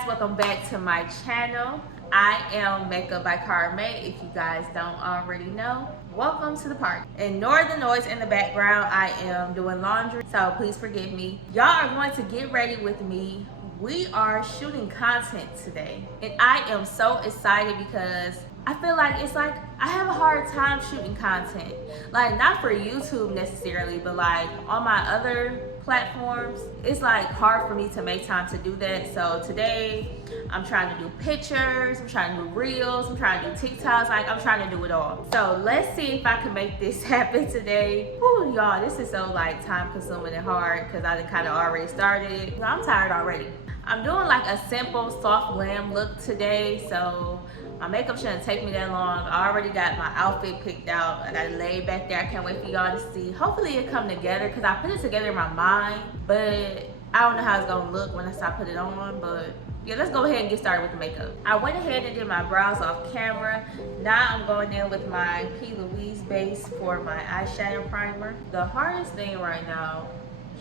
guys, welcome back to my channel. I am Makeup by Carme, if you guys don't already know. Welcome to the party. Ignore the noise in the background. I am doing laundry, so please forgive me. Y'all are going to get ready with me. We are shooting content today, and I am so excited because I feel like I have a hard time shooting content. Like, not for YouTube necessarily, but like on my other platforms, it's like hard for me to make time to do that. So today I'm trying to do pictures, I'm trying to do reels, I'm trying to do TikToks, like I'm trying to do it all. So let's see if I can make this happen today. Whew, y'all, this is so like time consuming and hard because I kind of already started. I'm tired already. I'm doing like a simple soft glam look today, so my makeup shouldn't take me that long. I already got my outfit picked out. I got it laid back there. I can't wait for y'all to see. Hopefully it come together because I put it together in my mind, but I don't know how it's gonna look when I put it on. But yeah, let's go ahead and get started with the makeup. I went ahead and did my brows off camera. Now I'm going in with my PLouise base for my eyeshadow primer. The hardest thing right now,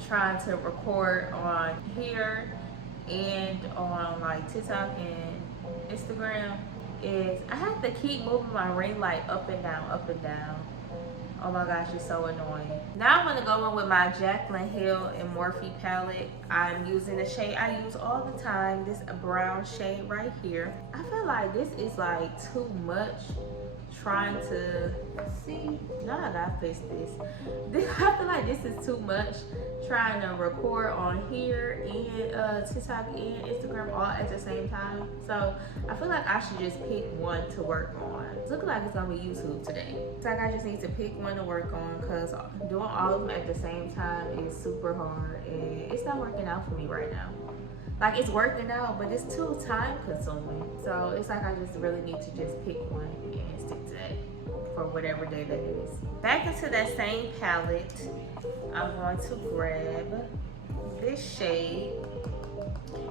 trying to record on here and on like TikTok and Instagram, is I have to keep moving my ring light up and down, up and down. Oh my gosh, it's so annoying. Now I'm gonna go in with my Jaclyn Hill and Morphe palette. I'm using the shade I use all the time, this brown shade right here. I feel like this is like too much trying to see. Now I gotta fix this. I feel like this is too much trying to record on here and TikTok and Instagram all at the same time. So I feel like I should just pick one to work on. It's looking like it's gonna be YouTube today. It's like I just need to pick one to work on because doing all of them at the same time is super hard and it's not working out for me right now. Like, it's working out, but it's too time consuming. So it's like I just really need to just pick one and stick to that for whatever day that is. Back into that same palette, I'm going to grab this shade.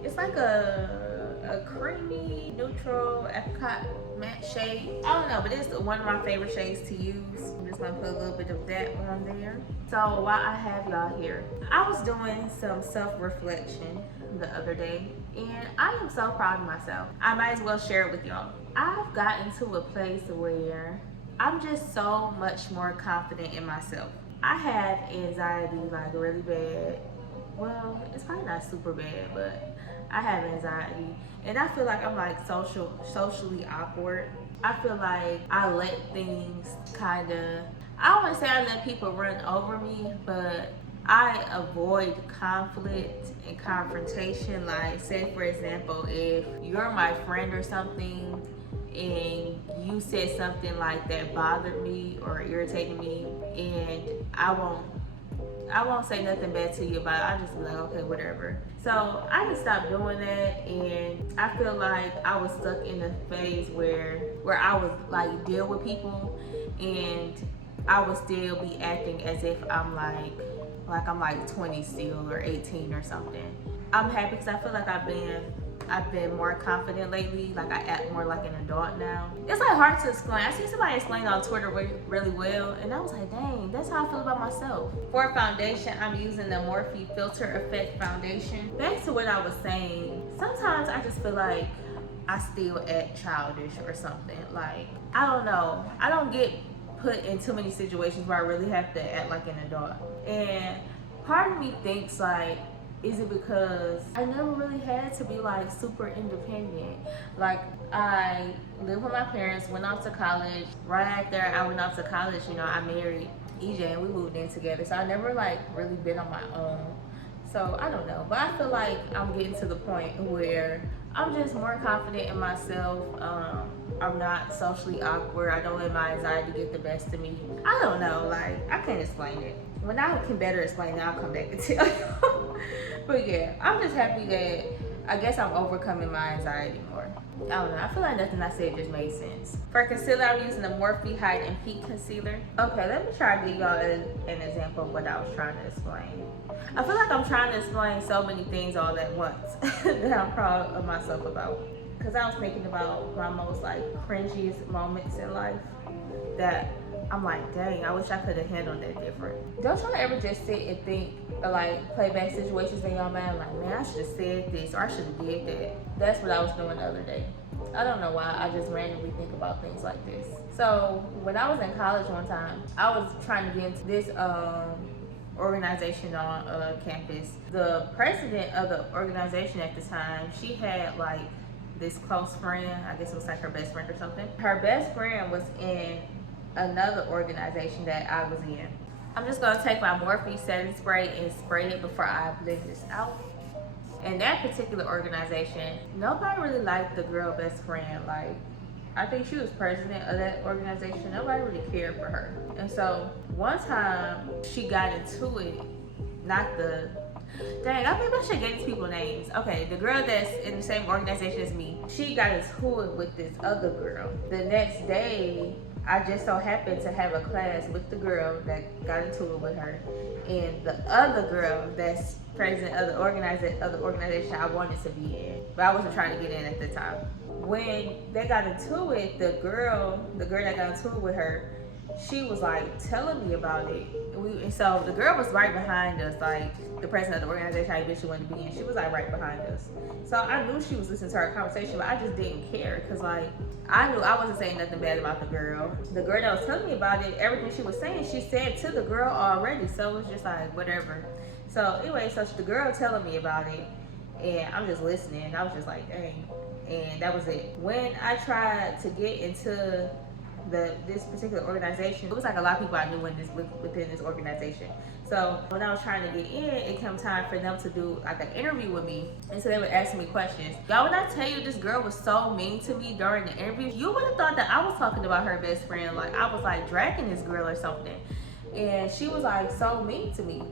It's like a creamy, neutral, apricot matte shade. I don't know, but it's one of my favorite shades to use. I'm just gonna put a little bit of that on there. So while I have y'all here, I was doing some self-reflection the other day, and I am so proud of myself. I might as well share it with y'all. I've gotten to a place where I'm just so much more confident in myself. I have anxiety like really bad. Well, it's probably not super bad, but I have anxiety, and I feel like I'm like socially awkward. I feel like I let things kind of, I don't want to say I let people run over me, but I avoid conflict and confrontation. Like, say for example, if you're my friend or something and you said something like that bothered me or irritated me, and I won't say nothing bad to you about it. I just be like, okay, whatever. So I just stopped doing that, and I feel like I was stuck in a phase where I was like deal with people, and I would still be acting as if I'm like I'm like 20 still or 18 or something. I'm happy because I feel like I've been more confident lately. Like, I act more like an adult now. It's like hard to explain. I see somebody explain on Twitter really well, and I was like, dang, that's how I feel about myself. For foundation, I'm using the Morphe Filter Effect foundation. Back to what I was saying, sometimes I just feel like I still act childish or something. Like, I don't know. I don't get put in too many situations where I really have to act like an adult. And part of me thinks like, is it because I never really had to be like super independent? Like, I lived with my parents, went off to college. Right after I went off to college, you know, I married EJ and we moved in together. So I never like really been on my own. So I don't know, but I feel like I'm getting to the point where I'm just more confident in myself. I'm not socially awkward. I don't let my anxiety get the best of me. I don't know, like, I can't explain it. When I can better explain it, I'll come back and tell you. But yeah, I'm just happy that I guess I'm overcoming my anxiety more. I don't know, I feel like nothing I said just made sense. For concealer, I'm using the Morphe Hide and Peak Concealer. Okay, let me try to give y'all an example of what I was trying to explain. I feel like I'm trying to explain so many things all at once that I'm proud of myself about. Because I was thinking about my most like cringiest moments in life that I'm like, dang, I wish I could have handled that different. Don't y'all ever just sit and think, or like playback situations in your mind, like, man, I should have said this, or I should have did that. That's what I was doing the other day. I don't know why, I just randomly think about things like this. So when I was in college one time, I was trying to get into this organization on campus. The president of the organization at the time, she had like this close friend, I guess it was like her best friend or something. Her best friend was in another organization that I was in. I'm just gonna take my Morphe setting spray and spray it before I blend this out. In that particular organization, nobody really liked the girl best friend. Like, I think she was president of that organization. Nobody really cared for her. And so one time she got into it, not the, dang, I maybe I should get these people names. Okay, the girl that's in the same organization as me, she got into it with this other girl. The next day, I just so happened to have a class with the girl that got into it with her, and the other girl that's president of the organization I wanted to be in, but I wasn't trying to get in at the time. When they got into it, the girl that got into it with her, she was like telling me about it. And so the girl was right behind us, like the president of the organization I eventually wanted to be in. She was like right behind us. So I knew she was listening to our conversation, but I just didn't care because like I knew I wasn't saying nothing bad about the girl. The girl that was telling me about it, everything she was saying, she said to the girl already. So it was just like whatever. So anyway, so the girl telling me about it, and I'm just listening. I was just like, dang. And that was it. When I tried to get into this particular organization, it was like a lot of people I knew within this organization. So when I was trying to get in, it came time for them to do like an interview with me, and so they would ask me questions. Y'all, when I tell you this girl was so mean to me during the interview, you would have thought that I was talking about her best friend, like I was like dragging this girl or something. And she was like so mean to me.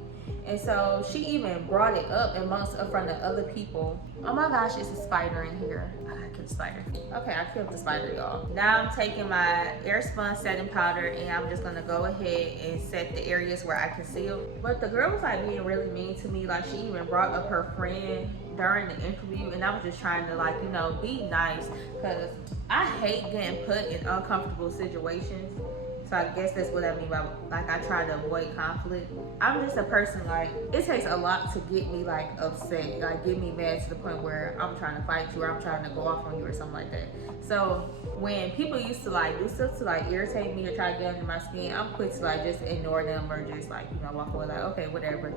And so she even brought it up in front of other people. Oh my gosh, it's a spider in here. I gotta kill the spider. Okay, I killed the spider, y'all. Now I'm taking my Airspun setting powder and I'm just gonna go ahead and set the areas where I conceal. But the girl was like being really mean to me. Like she even brought up her friend during the interview, and I was just trying to like, you know, be nice, because I hate getting put in uncomfortable situations. So I guess that's what I mean by like I try to avoid conflict. I'm just a person like it takes a lot to get me like upset, like get me mad to the point where I'm trying to fight you or I'm trying to go off on you or something like that. So when people used to like do stuff to like irritate me or try to get under my skin, I'm quick to like just ignore them or just like, you know, walk away like, okay, whatever.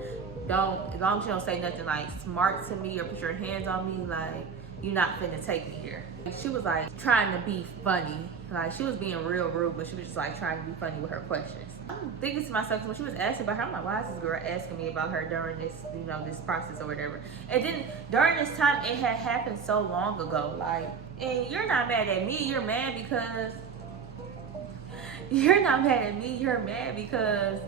As long as you don't say nothing like smart to me or put your hands on me, like you're not finna take me here. She was like trying to be funny. Like she was being real rude, but she was just like trying to be funny with her questions. I'm thinking to myself, when she was asking about her, I'm like, why is this girl asking me about her during this, you know, this process or whatever? And then during this time, it had happened so long ago. Like, and you're not mad at me, you're mad because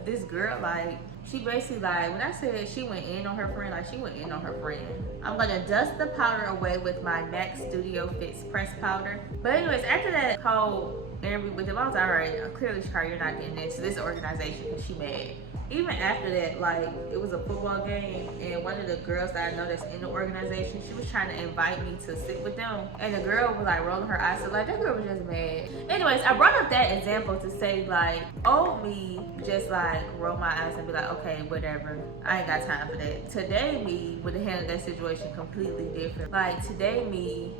this girl, like, she basically like, when I said she went in on her friend, like she went in on her friend. I'm gonna dust the powder away with my MAC Studio Fix press powder. But anyways, after that whole interview with them, I was like, all right, clearly Shakari, you're not getting into this organization because she mad. Even after that, like it was a football game and one of the girls that I know that's in the organization, she was trying to invite me to sit with them. And the girl was like rolling her eyes, so like that girl was just mad. Anyways, I brought up that example to say like, old me just like roll my eyes and be like, okay, whatever. I ain't got time for that. Today me would have handled that situation completely different. Like today me,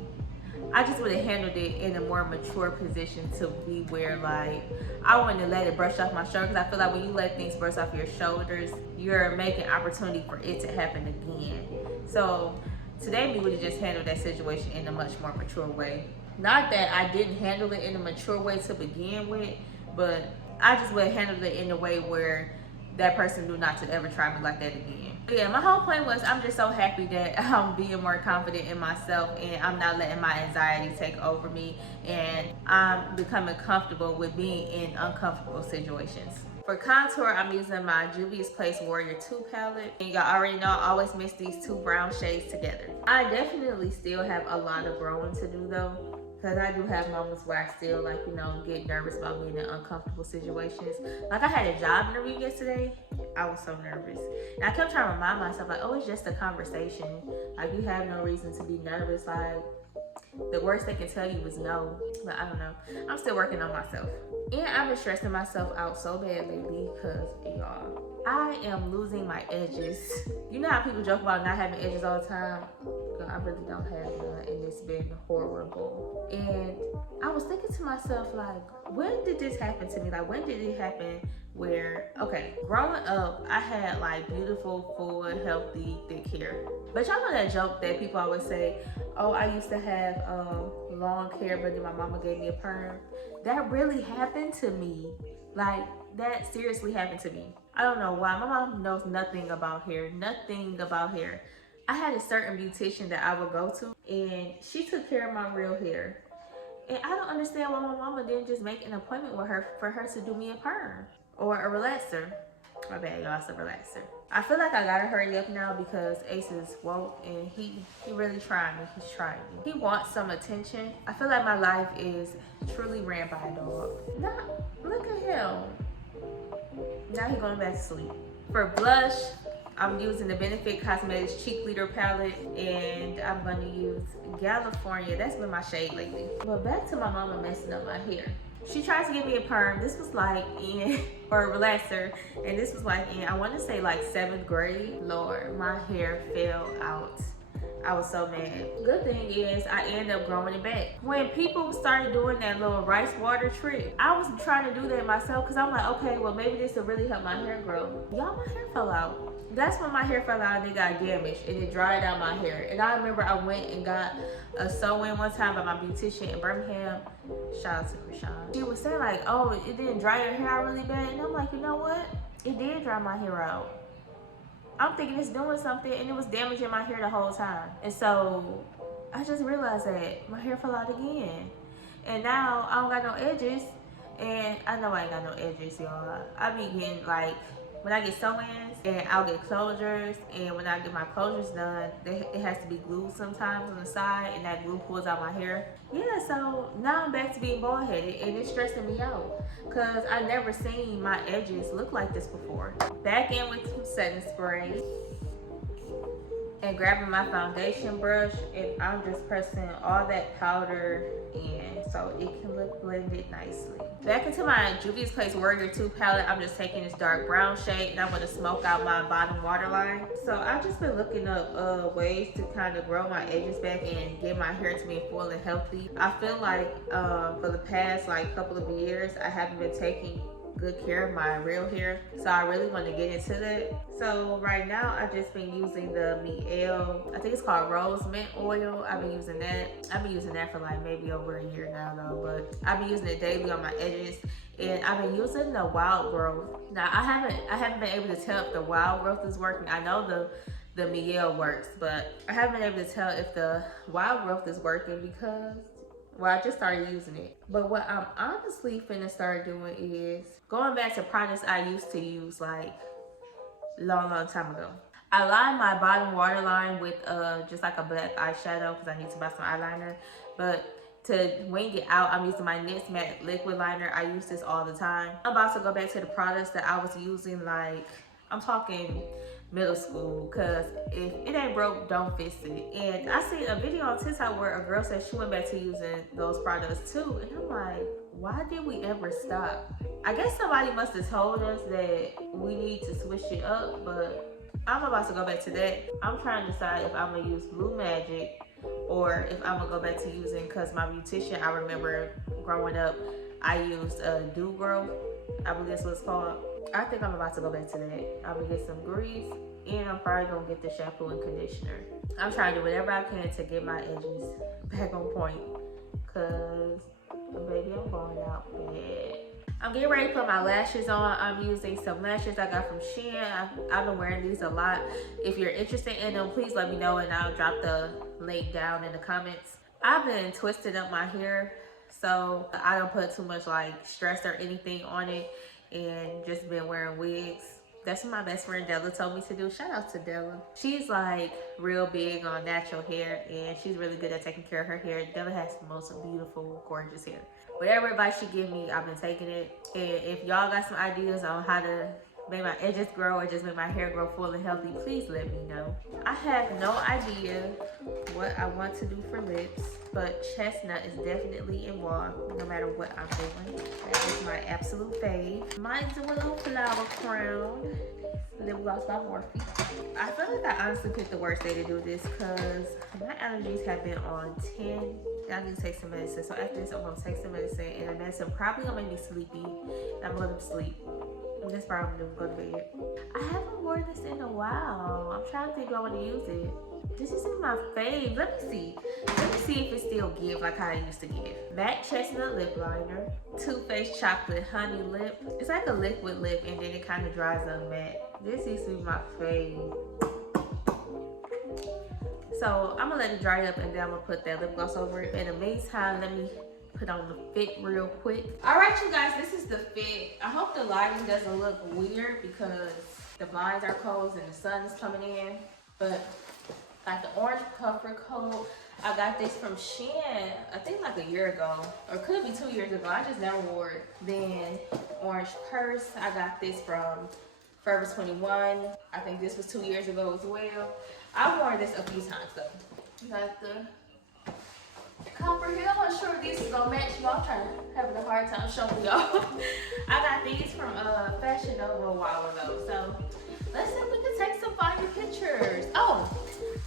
I just would have handled it in a more mature position to be where like I wouldn't have let it brush off my shoulders. I feel like when you let things brush off your shoulders, you're making opportunity for it to happen again. So today we would have just handled that situation in a much more mature way. Not that I didn't handle it in a mature way to begin with, but I just would have handled it in a way where that person knew not to ever try me like that again. But yeah, my whole point was I'm just so happy that I'm being more confident in myself and I'm not letting my anxiety take over me, and I'm becoming comfortable with being in uncomfortable situations. For contour, I'm using my Juvia's Place Warrior 2 palette. And y'all already know I always mix these two brown shades together. I definitely still have a lot of growing to do though, because I do have moments where I still like, you know, get nervous about being in uncomfortable situations. Like I had a job interview yesterday. I was so nervous. And I kept trying to remind myself like, oh, it's just a conversation. Like you have no reason to be nervous. Like The worst they can tell you is no, but I don't know. I'm still working on myself. And I've been stressing myself out so bad lately because, y'all, I am losing my edges. You know how people joke about not having edges all the time? Girl, I really don't have none, and it's been horrible. And I was thinking to myself, like, when did this happen to me? Like, when did it happen where, okay, growing up, I had like beautiful, full, healthy, thick hair. But y'all know that joke that people always say, oh, I used to have long hair, but then my mama gave me a perm. That really happened to me. Like, that seriously happened to me. I don't know why. My mom knows nothing about hair, nothing about hair. I had a certain beautician that I would go to, and she took care of my real hair. And I don't understand why my mama didn't just make an appointment with her for her to do me a perm or a relaxer. My bad, y'all, it's a relaxer. I feel like I gotta hurry up now because Ace is woke and he really trying me. He's trying me. He wants some attention. I feel like my life is truly ran by a dog. Now, look at him. Now he going back to sleep. For blush, I'm using the Benefit Cosmetics Cheekleader palette, and I'm gonna use California. That's been my shade lately. But back to my mama messing up my hair. She tried to give me a perm. This was like in, or a relaxer, and this was like in, I want to say like 7th grade. Lord, my hair fell out. I was so mad. Good thing is I ended up growing it back. When people started doing that little rice water trick, I was trying to do that myself because I'm like, okay, well maybe this will really help my hair grow. Y'all, my hair fell out. That's when my hair fell out and it got damaged and it dried out my hair. And I remember I went and got a sew-in one time by my beautician in Birmingham. Shout out to Rashawn. She was saying like, oh, it didn't dry your hair out really bad. And I'm like, you know what? It did dry my hair out. I'm thinking it's doing something and it was damaging my hair the whole time. And so I just realized that my hair fell out again. And now I don't got no edges. And I know I ain't got no edges, y'all. I be getting like, when I get sew-ins and I'll get closures, and when I get my closures done, it has to be glued sometimes on the side, and that glue pulls out my hair. Yeah, so now I'm back to being bald-headed, and it's stressing me out because I never seen my edges look like this before. Back in with some setting spray and grabbing my foundation brush, and I'm just pressing all that powder in so it can look blended nicely. Back into my Juvia's Place Warrior 2 palette, I'm just taking this dark brown shade and I'm gonna smoke out my bottom waterline. So I've just been looking up ways to kind of grow my edges back and get my hair to be full and healthy. I feel like for the past like couple of years, I haven't been taking good care of my real hair, so I really want to get into that. So right now I've just been using the Mielle, I think it's called Rose Mint Oil. I've been using that. I've been using that for like maybe over a year now though, but I've been using it daily on my edges. And I've been using the Wild Growth. Now I haven't been able to tell if the Wild Growth is working. I know the Mielle works, but I haven't been able to tell if the Wild Growth is working because, well, I just started using it. But what I'm honestly finna start doing is going back to products I used to use like long time ago. I line my bottom waterline with just like a black eyeshadow because I need to buy some eyeliner. But to wing it out, I'm using my NYX Matte Liquid Liner. I use this all the time. I'm about to go back to the products that I was using, like, I'm talking middle school, because if it ain't broke, don't fix it. And I seen a video on TikTok where a girl said she went back to using those products too. And I'm like, why did we ever stop? I guess somebody must have told us that we need to switch it up, but I'm about to go back to that. I'm trying to decide if I'm gonna use Blue Magic or if I'm gonna go back to using, because my beautician, I remember growing up, I used Dew Growth, I believe that's what it's called. I think I'm about to go back to that. I'm gonna get some grease, and I'm probably gonna get the shampoo and conditioner. I'm trying to do whatever I can to get my edges back on point, cause baby, I'm going out bad. I'm getting ready to put my lashes on. I'm using some lashes I got from Shein. I've been wearing these a lot. If you're interested in them, please let me know and I'll drop the link down in the comments. I've been twisting up my hair, so I don't put too much like stress or anything on it, and just been wearing wigs. That's what my best friend Della told me to do. Shout out to Della. She's like real big on natural hair, and she's really good at taking care of her hair. Della has the most beautiful, gorgeous hair. Whatever advice she give me, I've been taking it. And if y'all got some ideas on how to made my edges grow or just made my hair grow full and healthy, please let me know. I have no idea what I want to do for lips, but chestnut is definitely involved no matter what I'm doing. That is my absolute fave. Might do a little flower crown. Lip gloss by Morphe. I feel like I honestly picked the worst day to do this because my allergies have been on 10. I need to take some medicine. So after this, I'm going to take some medicine. And the medicine probably going to make me sleepy. And I'm going to sleep. And that's probably going to go to bed. I haven't worn this in a while. I'm trying to think if I want to use it. This is my fave. Let me see. Let me see if it still gives like how it used to give. Matte Chestnut Lip Liner. TooFace Chocolate Honey Lip. It's like a liquid lip and then it kind of dries up matte. This used to be my fave. So I'm gonna let it dry up and then I'm gonna put that lip gloss over it. In the meantime, let me put on the fit real quick. All right, you guys, this is the fit. I hope the lighting doesn't look weird because the blinds are closed and the sun is coming in. But like the orange puffer coat, I got this from Shein, I think like a year ago, or it could be 2 years ago. I just never wore it. Then orange purse, I got this from Forever 21. I think this was 2 years ago as well. I wore this a few times though. You got the copper here. I'm not sure if these is gonna match y'all. I'm trying to having a hard time showing y'all. I got these from Fashion Nova a while ago. So let's see if we can take some fire pictures. Oh,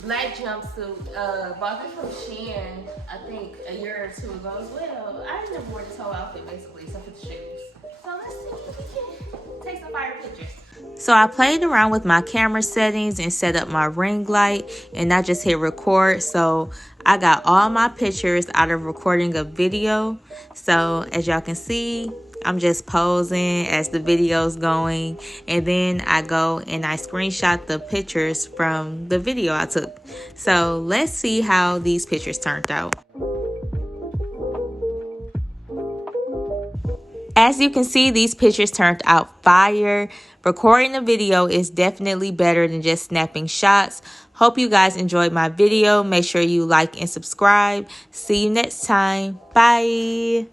black jumpsuit. Bought this from Shein, I think a year or two ago as well. I never wore this whole outfit basically, except for the shoes. So let's see if we can take some fire pictures. So I played around with my camera settings and set up my ring light, and I just hit record. So I got all my pictures out of recording a video. So as y'all can see, I'm just posing as the video's going, and then I go and I screenshot the pictures from the video I took. So let's see how these pictures turned out. As you can see, these pictures turned out fire. Recording a video is definitely better than just snapping shots. Hope you guys enjoyed my video. Make sure you like and subscribe. See you next time. Bye.